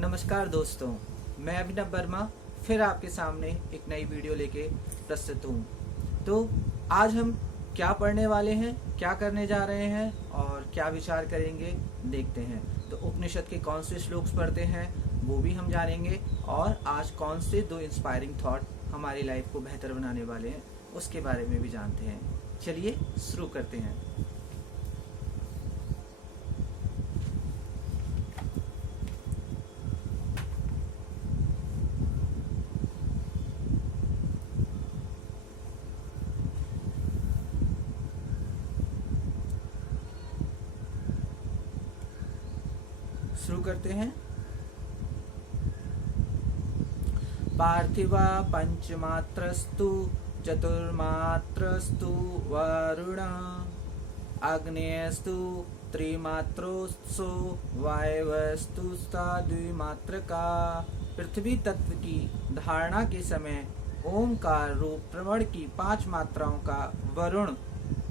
नमस्कार दोस्तों, मैं अभिनव वर्मा फिर आपके सामने एक नई वीडियो लेके प्रस्तुत हूँ। तो आज हम क्या पढ़ने वाले हैं, क्या करने जा रहे हैं और क्या विचार करेंगे, देखते हैं। तो उपनिषद के कौन से श्लोक पढ़ते हैं वो भी हम जानेंगे और आज कौन से 2 इंस्पायरिंग थॉट हमारी लाइफ को बेहतर बनाने वाले हैं उसके बारे में भी जानते हैं। चलिए शुरू करते हैं। शुरू करते हैं। पार्थिवा पंचमात्रस्तु चतुर्मात्रस्तु वरुण आग्नेयस्तु त्रिमात्रोत्सो वायवस्तु द्विमात्रका। पृथ्वी तत्व की धारणा के समय ओमकार रूप प्रवण की 5 मात्राओं का वरुण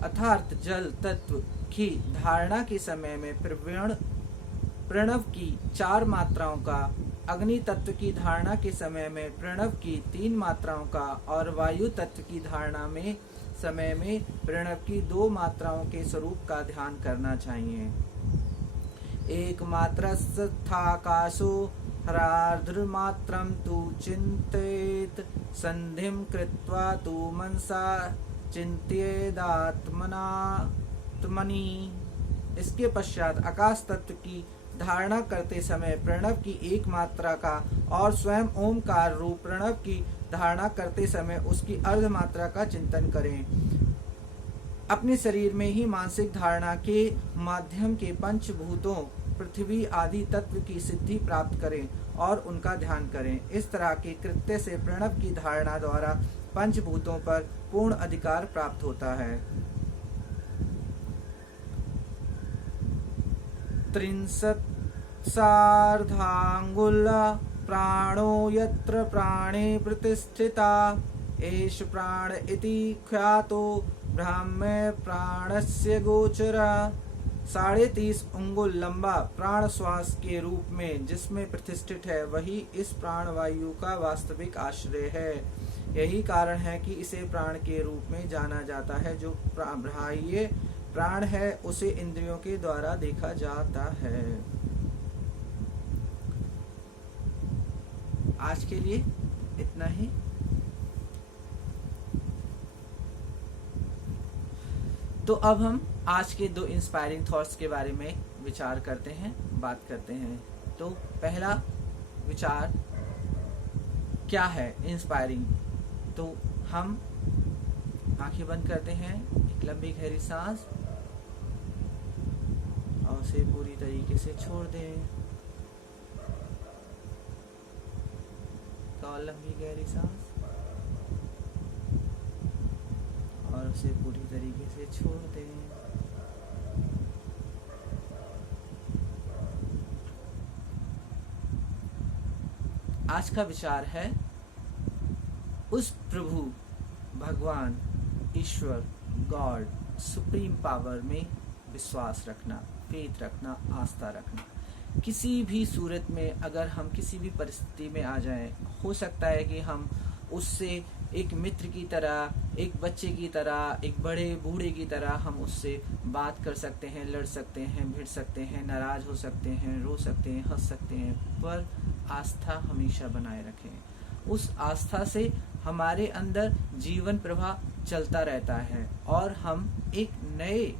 अर्थात जल तत्व की धारणा के समय में प्रणव की 4 मात्राओं का, अग्नि तत्व की धारणा के समय में प्रणव की 3 मात्राओं का और वायु तत्व की धारणा में समय में प्रणव की 2 मात्राओं के स्वरूप का ध्यान करना चाहिए। एक मात्रस्थाकाशो हरार्धमात्रं तु चिंतेत संधिं कृत्वा तु मनसा चिंत्येदात्मनि। इसके पश्चात आकाश तत्व की धारणा करते समय प्रणव की 1 मात्रा का और स्वयं ओमकार रूप प्रणव की धारणा करते समय उसकी अर्ध मात्रा का चिंतन करें। अपने शरीर में ही मानसिक धारणा के माध्यम के पंचभूतों पृथ्वी आदि तत्व की सिद्धि प्राप्त करें और उनका ध्यान करें। इस तरह के कृत्य से प्रणव की धारणा द्वारा पंचभूतों पर पूर्ण अधिकार प्राप्त होता है। 63 सार्धांगुल प्राणो यत्र प्राणे प्रतिष्ठिता एष प्राण इति ख्यातो ब्राह्म्य प्राणस्य गोचरा। 30.5 अंगुल लंबा प्राण श्वास के रूप में जिसमें प्रतिष्ठित है वही इस प्राणवायु का वास्तविक आश्रय है। यही कारण है कि इसे प्राण के रूप में जाना जाता है। जो बाह्य प्राण है उसे इंद्रियों के द्वारा देखा जाता है। आज के लिए इतना ही। तो अब हम आज के 2 इंस्पायरिंग थॉट्स के बारे में विचार करते हैं, बात करते हैं। तो पहला विचार क्या है इंस्पायरिंग। तो हम आंखें बंद करते हैं, एक लंबी गहरी सांस और उसे पूरी तरीके से छोड़ दें। और लंबी गहरी सांस और उसे पूरी तरीके से छोड़ दें। आज का विचार है उस प्रभु भगवान ईश्वर गॉड सुप्रीम पावर में विश्वास रखना, फेथ रखना, आस्था रखना। किसी भी सूरत में अगर हम किसी भी परिस्थिति में आ जाएं, हो सकता है कि हम उससे एक मित्र की तरह, एक बच्चे की तरह, एक बड़े बूढ़े की तरह हम उससे बात कर सकते हैं, लड़ सकते हैं, भिड़ सकते हैं, नाराज हो सकते हैं, रो सकते हैं, हंस सकते हैं, पर आस्था हमेशा बनाए रखें। उस आस्था से हमारे अंदर जीवन प्रवाह चलता रहता है और हम एक नए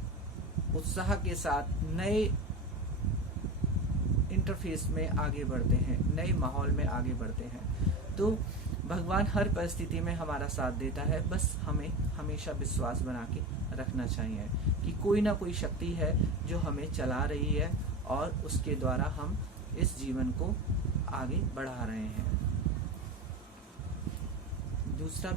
उत्साह के साथ नए इंटरफेस में आगे बढ़ते हैं, नए माहौल में आगे बढ़ते हैं। तो भगवान हर परिस्थिति में हमारा साथ देता है, बस हमें हमेशा विश्वास बना के रखना चाहिए कि कोई ना कोई शक्ति है जो हमें चला रही है और उसके द्वारा हम इस जीवन को आगे बढ़ा रहे हैं। दूसरा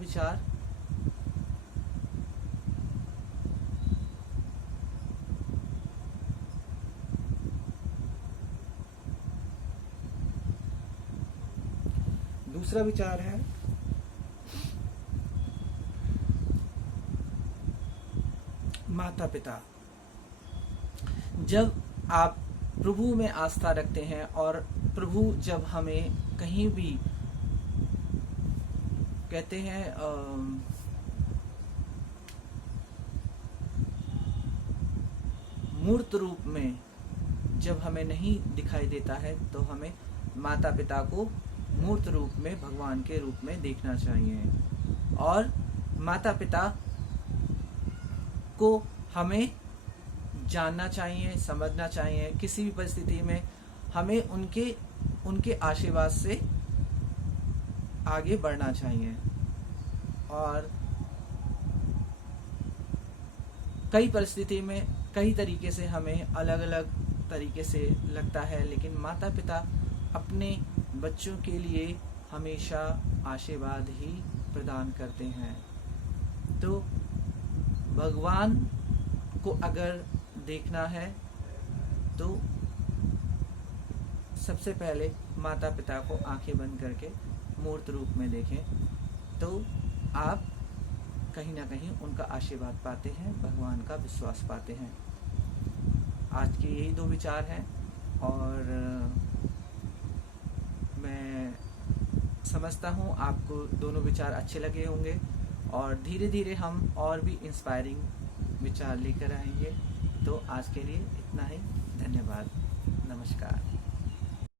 विचार, है माता पिता। जब आप प्रभु में आस्था रखते हैं और प्रभु जब हमें कहीं भी कहते हैं मूर्त रूप में जब हमें नहीं दिखाई देता है तो हमें माता पिता को मूर्त रूप में भगवान के रूप में देखना चाहिए। और माता पिता को हमें जानना चाहिए, समझना चाहिए। किसी भी परिस्थिति में हमें उनके आशीर्वाद से आगे बढ़ना चाहिए। और कई परिस्थिति में कई तरीके से हमें अलग अलग तरीके से लगता है, लेकिन माता पिता अपने बच्चों के लिए हमेशा आशीर्वाद ही प्रदान करते हैं। तो भगवान को अगर देखना है तो सबसे पहले माता पिता को आंखें बंद करके मूर्त रूप में देखें, तो आप कहीं ना कहीं उनका आशीर्वाद पाते हैं, भगवान का विश्वास पाते हैं। आज के यही 2 विचार हैं और मैं समझता हूँ आपको दोनों विचार अच्छे लगे होंगे और धीरे धीरे हम और भी इंस्पायरिंग विचार लेकर आएंगे। तो आज के लिए इतना ही। धन्यवाद। नमस्कार।